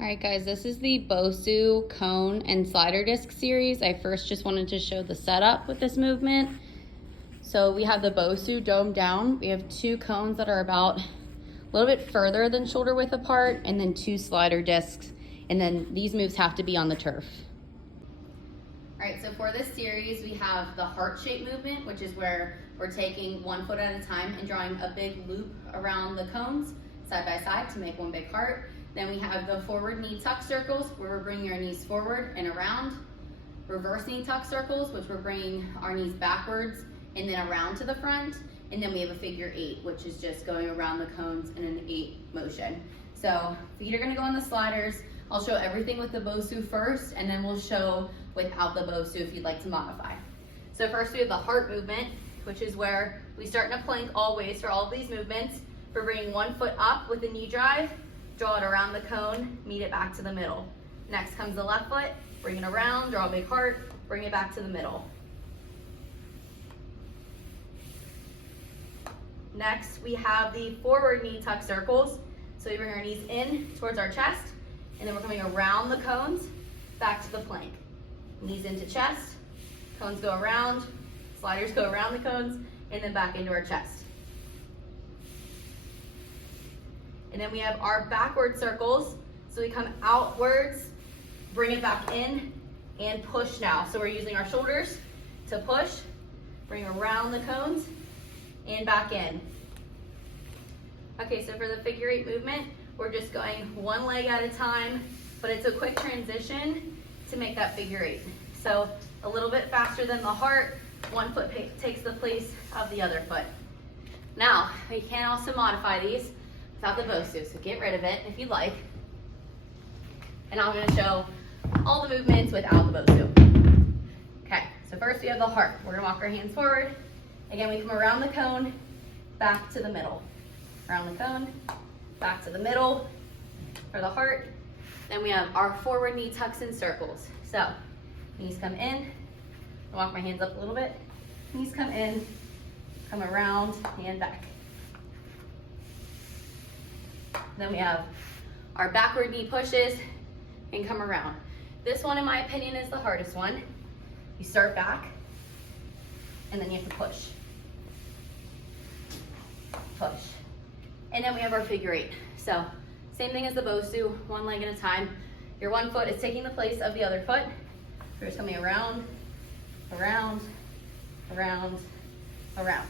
All right, guys, this is the Bosu Cone and Slider Disc series. I first just wanted to show the setup with this movement. So we have the Bosu dome down. We have two cones that are about a little bit further than shoulder width apart, and then two slider discs. And then these moves have to be on the turf. All right, so for this series, we have the heart shape movement, which is where we're taking 1 foot at a time and drawing a big loop around the cones side by side to make one big heart. Then we have the forward knee tuck circles, where we're bringing our knees forward and around. Reverse knee tuck circles, which we're bringing our knees backwards and then around to the front. And then we have a figure 8, which is just going around the cones in an 8 motion. So feet are gonna go on the sliders. I'll show everything with the Bosu first, and then we'll show without the Bosu if you'd like to modify. So first we have the heart movement, which is where we start in a plank always for all of these movements. We're bringing 1 foot up with a knee drive, draw it around the cone, meet it back to the middle. Next comes the left foot, bring it around, draw a big heart, bring it back to the middle. Next, we have the forward knee tuck circles. So we bring our knees in towards our chest, and then we're coming around the cones, back to the plank. Knees into chest, cones go around, sliders go around the cones, and then back into our chest. And then we have our backward circles. So we come outwards, bring it back in, and push now. So we're using our shoulders to push, bring around the cones, and back in. Okay, so for the figure 8 movement, we're just going one leg at a time, but it's a quick transition to make that figure 8. So a little bit faster than the heart, 1 foot takes the place of the other foot. Now, we can also modify these without the Bosu, so get rid of it if you'd like. And I'm gonna show all the movements without the Bosu. Okay, so first we have the heart. We're gonna walk our hands forward. Again, we come around the cone, back to the middle. Around the cone, back to the middle for the heart. Then we have our forward knee tucks and circles. So, knees come in, walk my hands up a little bit. Knees come in, come around and back. Then we have our backward knee pushes and come around. This one, in my opinion, is the hardest one. You start back, and then you have to push. Push. And then we have our figure 8. So, same thing as the Bosu, one leg at a time. Your 1 foot is taking the place of the other foot. We're just coming around, around, around, around.